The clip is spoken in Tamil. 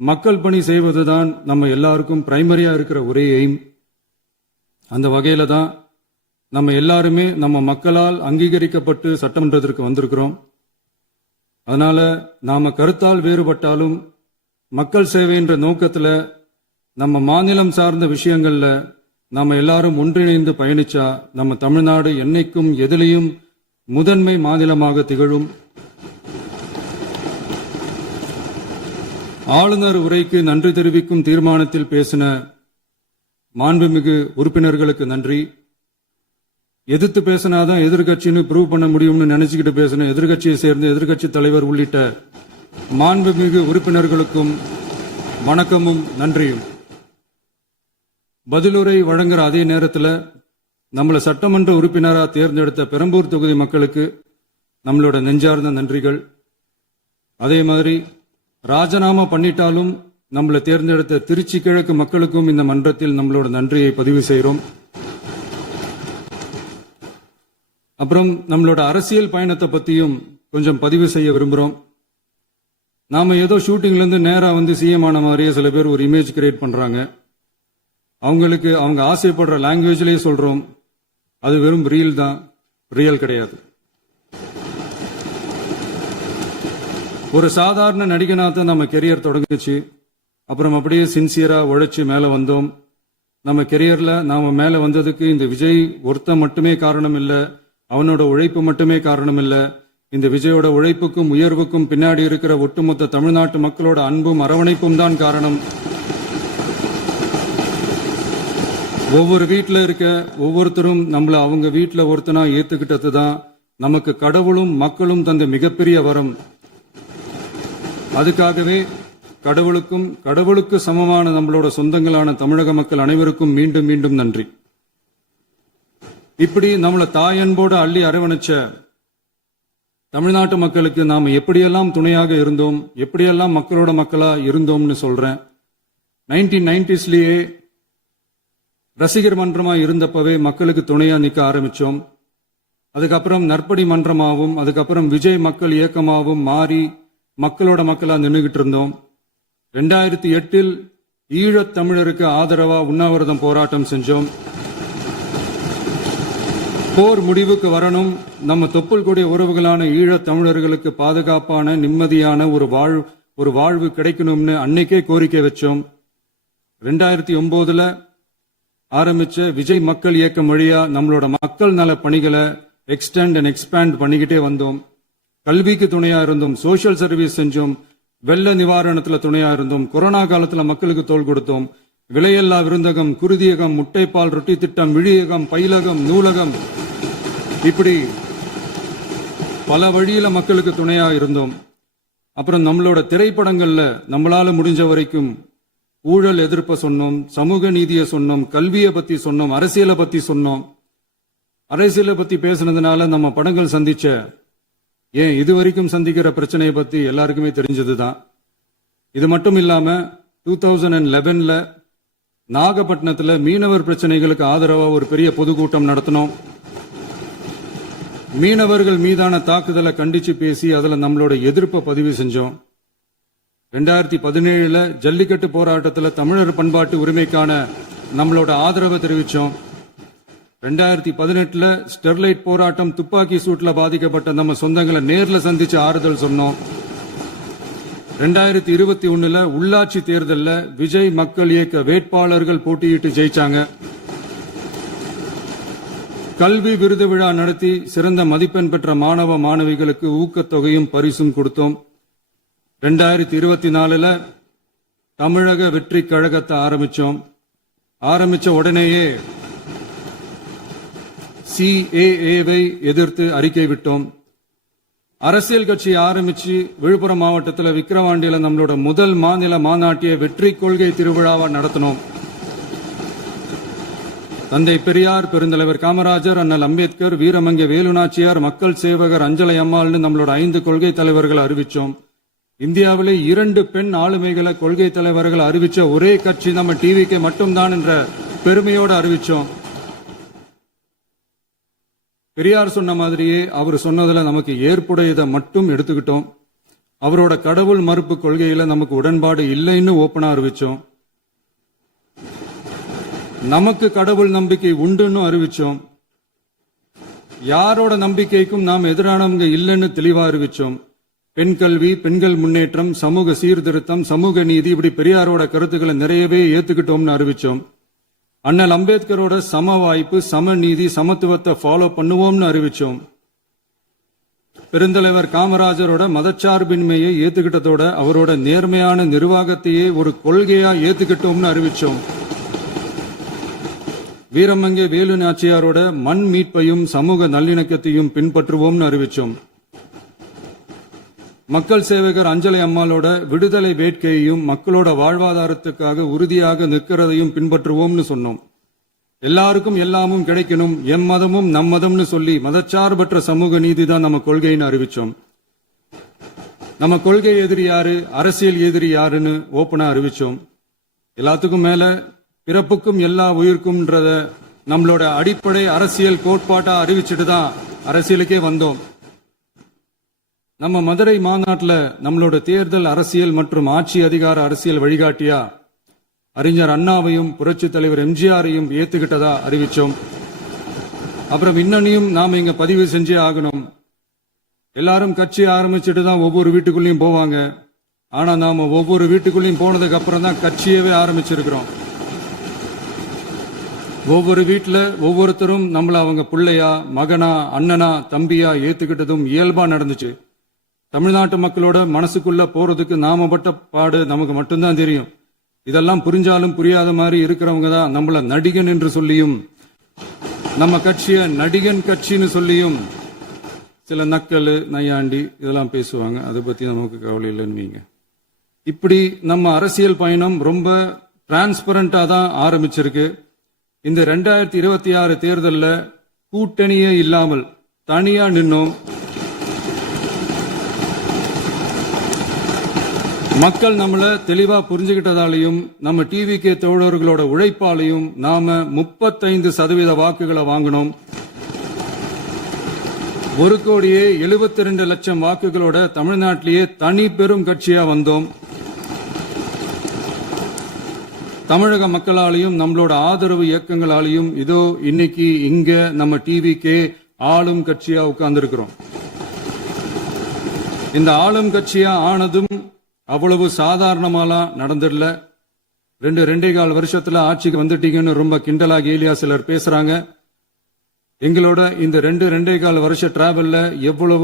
மக்கள் பணி செய்வதுதான் நம்ம எல்லாருக்கும் பிரைமரியா இருக்கிற ஒரே எய்ம். அந்த வகையில தான் நம்ம எல்லாருமே நம்ம மக்களால் அங்கீகரிக்கப்பட்டு சட்டமன்றத்திற்கு வந்திருக்கிறோம். அதனால நாம கருத்தால் வேறுபட்டாலும் மக்கள் சேவை என்ற நோக்கத்தில் நம்ம மாநிலம் சார்ந்த விஷயங்கள்ல நாம எல்லாரும் ஒன்றிணைந்து பயணிச்சா நம்ம தமிழ்நாடு என்னைக்கும் எதிலையும் முதன்மை மாநிலமாக திகழும். ஆளுநர் உரைக்கு நன்றி தெரிவிக்கும் தீர்மானத்தில் பேசின மாண்புமிகு உறுப்பினர்களுக்கு நன்றி. எதிர்த்து பேசினாதான் எதிர்கட்சின்னு ப்ரூவ் பண்ண முடியும்னு நினைச்சுக்கிட்டு பேசின எதிர்கட்சியை சேர்ந்த எதிர்கட்சி தலைவர் உள்ளிட்ட மாண்புமிகு உறுப்பினர்களுக்கும் வணக்கமும் நன்றியும். பதிலுரை வழங்குற அதே நேரத்தில் நம்மளை சட்டமன்ற உறுப்பினராக தேர்ந்தெடுத்த பெரம்பூர் தொகுதி மக்களுக்கு நம்மளோட நெஞ்சார்ந்த நன்றிகள். அதே மாதிரி ராஜினாமா பண்ணிட்டாலும் நம்மளை தேர்ந்தெடுத்த திருச்சி கிழக்கு மக்களுக்கும் இந்த மன்றத்தில் நம்மளோட நன்றியை பதிவு செய்கிறோம். அப்புறம் நம்மளோட அரசியல் பயணத்தை பத்தியும் கொஞ்சம் பதிவு செய்ய விரும்புகிறோம். நாம ஏதோ ஷூட்டிங்ல இருந்து நேரா வந்து சிஎம் ஆன மாதிரியே சில பேர் ஒரு இமேஜ் கிரியேட் பண்றாங்க. அவங்களுக்கு அவங்க ஆசைப்படுற லாங்குவேஜ்லயே சொல்றோம், அது வெறும் ரீல் தான், ரியல் கிடையாது. ஒரு சாதாரண நடிகனாத்தான் நம்ம கெரியர் தொடங்குச்சு. அப்புறம் அப்படியே சின்சியரா உழைச்சு மேல வந்தோம். நம்ம கெரியர்ல நாம மேல வந்ததுக்கு இந்த விஜய் ஒருத்தன் மட்டுமே காரணம் இல்ல, அவனோட உழைப்பு மட்டுமே காரணம் இல்ல. இந்த விஜயோட உழைப்புக்கும் உயர்வுக்கும் பின்னாடி இருக்கிற ஒட்டுமொத்த தமிழ்நாட்டு மக்களோட அன்பும் அரவணைப்பும் தான் காரணம். ஒவ்வொரு வீட்டில் இருக்க ஒவ்வொருத்தரும் நம்மள அவங்க வீட்டில் ஒருத்தனா ஏத்துக்கிட்டது தான் நமக்கு கடவுளும் மக்களும் தந்த மிகப்பெரிய வரம். அதுக்காகவே கடவுளுக்கு சமமான நம்மளோட சொந்தங்களான தமிழக மக்கள் அனைவருக்கும் மீண்டும் மீண்டும் நன்றி. இப்படி நம்மள தாயன்போடு அள்ளி அரவணைச்ச தமிழ்நாட்டு மக்களுக்கு நாம எப்படியெல்லாம் துணையாக இருந்தோம், எப்படியெல்லாம் மக்களோட மக்களா இருந்தோம்னு சொல்றேன். 1990ஸ்லயே ரசிகர் மன்றமா இருந்தப்பவே மக்களுக்கு துணையா நிக்க ஆரம்பிச்சோம். அதுக்கப்புறம் நற்படி மன்றமாவும் அதுக்கப்புறம் விஜய் மக்கள் இயக்கமாவும் மாறி மக்களோட மக்களா நின்றுகிட்டு இருந்தோம். 2008 ஈழத் தமிழருக்கு ஆதரவா உண்ணாவிரதம் போராட்டம் செஞ்சோம். போர் முடிவுக்கு வரணும், நம்ம தொப்புள் கூடிய உறவுகளான ஈழத் தமிழர்களுக்கு பாதுகாப்பான நிம்மதியான ஒரு வாழ்வு கிடைக்கணும்னு அன்னைக்கே கோரிக்கை வச்சோம். 2009 ஆரம்பிச்ச விஜய் மக்கள் இயக்கம் வழியா நம்மளோட மக்கள் நல பணிகளை எக்ஸ்டெண்ட் அண்ட் எக்ஸ்பேண்ட் பண்ணிக்கிட்டே வந்தோம். கல்விக்கு துணையா இருந்தோம், சோசியல் சர்வீஸ் செஞ்சோம், வெள்ள நிவாரணத்துல துணையா இருந்தோம், கொரோனா காலத்துல மக்களுக்கு தோள் கொடுத்தோம். விலையில்லா விருந்தகம், குருதியகம், முட்டைப்பால் ரொட்டி திட்டம், விழியகம், பயிலகம், நூலகம், இப்படி பல வழியில மக்களுக்கு துணையா இருந்தோம். அப்புறம் நம்மளோட திரைப்படங்கள்ல நம்மளால முடிஞ்ச வரைக்கும் ஊழல் எதிர்ப்ப சொன்னோம், சமூக நீதியை சொன்னோம், கல்வியை பத்தி சொன்னோம், அரசியலை பத்தி சொன்னோம். அரசியலை பத்தி பேசுனதுனால நம்ம படங்கள் சந்திச்ச இதுவரைக்கும் சந்திக்கிற பிரச்சனையை பத்தி எல்லாருக்குமே தெரிஞ்சதுதான். இது மட்டும் இல்லாம 2011 நாகப்பட்டினத்துல மீனவர் பிரச்சனைகளுக்கு ஆதரவா ஒரு பெரிய பொதுக்கூட்டம் நடத்தினோம். மீனவர்கள் மீதான தாக்குதலை கண்டிச்சு பேசி அதுல நம்மளோட எதிர்ப்பை பதிவு செஞ்சோம். 2017 ஜல்லிக்கட்டு போராட்டத்தில் தமிழர் பண்பாட்டு உரிமைக்கான நம்மளோட ஆதரவை தெரிவிச்சோம். 2018 ஸ்டெர்லைட் போராட்டம், துப்பாக்கி சூட்ல பாதிக்கப்பட்ட நம்ம சொந்தங்களை நேர்ல சந்திச்சு ஆறுதல் சொன்னோம். 2021 உள்ளாட்சி தேர்தலில் விஜய் மக்கள் இயக்க வேட்பாளர்கள் போட்டியிட்டு ஜெயிச்சாங்க. கல்வி விருது விழா நடத்தி சிறந்த மதிப்பெண் பெற்ற மாணவ மாணவிகளுக்கு ஊக்கத்தொகையும் பரிசும் கொடுத்தோம். 2024 தமிழக வெற்றி கழகத்தை ஆரம்பிச்ச உடனேயே CAA-வை எதிர்த்து அறிக்கை விட்டோம். அரசியல் கட்சி ஆரம்பிச்சு விழுப்புரம் மாவட்டத்தில் விக்கிரவாண்டியில நம்மளோட முதல் மாநில மாநாட்டிய வெற்றி கொள்கை திருவிழாவை நடத்தினோம். தந்தை பெரியார், பெருந்தலைவர் காமராஜர், அண்ணல் அம்பேத்கர், வீரமங்கை வேலுநாச்சியார், மக்கள் சேவகர் அஞ்சலை அம்மாள்னு நம்மளோட 5 கொள்கை தலைவர்களை அறிவிச்சோம். இந்தியாவிலே 2 பெண் ஆளுமைகளை கொள்கை தலைவர்கள் அறிவிச்ச ஒரே கட்சி நம்ம டிவிக்கு மட்டும்தான் என்ற பெருமையோடு அறிவிச்சோம். பெரியார் சொன்ன மாதிரியே அவர் சொன்னதுல நமக்கு ஏற்புடையதை மட்டும் எடுத்துக்கிட்டோம். அவரோட கடவுள் மறுப்பு கொள்கையில நமக்கு உடன்பாடு இல்லைன்னு ஓப்பனா அறிவிச்சோம். நமக்கு கடவுள் நம்பிக்கை உண்டுன்னு அறிவிச்சோம். யாரோட நம்பிக்கைக்கும் நாம் எதிரானவங்க இல்லைன்னு தெளிவா அறிவிச்சோம். பெண் கல்வி, பெண்கள் முன்னேற்றம், சமூக சீர்திருத்தம், சமூக நீதி, இப்படி பெரியாரோட கருத்துக்களை நிறையவே ஏத்துக்கிட்டோம்னு அறிவிச்சோம். அண்ணல் அம்பேத்கரோட சம வாய்ப்பு, சமநீதி, சமத்துவத்தை ஃபாலோ பண்ணுவோம்னு அறிவிச்சோம். பெருந்தலைவர் காமராஜரோட மதச்சார்பின்மையை ஏத்துக்கிட்டதோட அவரோட நேர்மையான நிர்வாகத்தையே ஒரு கொள்கையா ஏத்துக்கிட்டோம்னு அறிவிச்சோம். வீரமங்கை வேலு நாச்சியாரோட மண் மீட்பையும் சமூக நல்லிணக்கத்தையும் பின்பற்றுவோம்னு அறிவிச்சோம். மக்கள் சேவகர் அஞ்சலை அம்மாளோட விடுதலை வேட்கையையும் மக்களோட வாழ்வாதாரத்துக்காக உறுதியாக நிற்கிறதையும் பின்பற்றுவோம்னு சொன்னோம். எல்லாருக்கும் எல்லாமும் கிடைக்கணும், எம் மதமும் நம் மதம்னு சொல்லி மதச்சார்பற்ற சமூக நீதி தான் நம்ம கொள்கைன்னு அறிவிச்சோம். நம்ம கொள்கை எதிரி யாரு, அரசியல் எதிரி யாருன்னு ஓப்பனா அறிவிச்சோம். எல்லாத்துக்கும் மேல பிறப்புக்கும் எல்லா உயிர்க்கும்ன்றத நம்மளோட அடிப்படை அரசியல் கோட்பாட்டா அறிவிச்சுட்டு தான் அரசியலுக்கே வந்தோம். நம்ம மதுரை மாநாட்டில் நம்மளோட தேர்தல் அரசியல் மற்றும் ஆட்சி அதிகார அரசியல் வழிகாட்டியா அறிஞர் அண்ணாவையும் புரட்சி தலைவர் எம்ஜிஆரையும் ஏத்துக்கிட்டதா அறிவிச்சோம். அப்புறம் இன்னனையும் நாம இங்க பதிவு செஞ்சே ஆகணும். எல்லாரும் கட்சி ஆரம்பிச்சுட்டு தான் ஒவ்வொரு வீட்டுக்குள்ளேயும் போவாங்க. ஆனா நாம ஒவ்வொரு வீட்டுக்குள்ளேயும் போனதுக்கு அப்புறம் தான் கட்சியவே ஆரம்பிச்சிருக்கிறோம். ஒவ்வொரு வீட்டுல ஒவ்வொருத்தரும் நம்மள அவங்க பிள்ளையா, மகனா, அண்ணனா, தம்பியா ஏத்துக்கிட்டதும் இயல்பா நடந்துச்சு. தமிழ்நாட்டு மக்களோட மனசுக்குள்ள போறதுக்கு நாம பட்ட பாடு நமக்கு மட்டும்தான் தெரியும். இதெல்லாம் புரிஞ்சாலும் புரியாத மாதிரி இருக்கிறவங்க தான் நம்மள நடிகன் என்று சொல்லியும் நம்ம கட்சிய நடிகன் கட்சின்னு சொல்லியும் சில நக்கல், நையாண்டி இதெல்லாம் பேசுவாங்க. அதை பத்தி நமக்கு கவலை இல்லைன்னு. இப்படி நம்ம அரசியல் பயணம் ரொம்ப டிரான்ஸ்பரண்டா தான் ஆரம்பிச்சிருக்கு. இந்த 2026 தேர்தலில் கூட்டணியே இல்லாமல் தனியா நின்னோம். மக்கள் நம்மள தெளிவா புரிஞ்சுகிட்டதாலையும் நம்ம டிவிகே தோழர்களோட உழைப்பாலையும் நாம 35% வாக்குகளை வாங்கினோம். 1,72,00,000 வாக்குகளோட தமிழ்நாட்டிலேயே தனி பெரும் கட்சியா வந்தோம். தமிழக மக்களாலையும் நம்மளோட ஆதரவு இயக்கங்களாலையும் இதோ இன்னைக்கு இங்க நம்ம டிவிகே ஆளும் கட்சியா உட்கார்ந்திருக்கிறோம். இந்த ஆளும் கட்சியா ஆனதும் அவ்வளவு சாதாரணமாலாம் நடந்துடல. 2.25 வருஷத்துல ஆட்சிக்கு வந்துட்டீங்கன்னு ரொம்ப கிண்டலா கேலியா சிலர் பேசுறாங்க. எங்களோட இந்த 2.25 வருஷ டிராவல்ல எவ்வளவு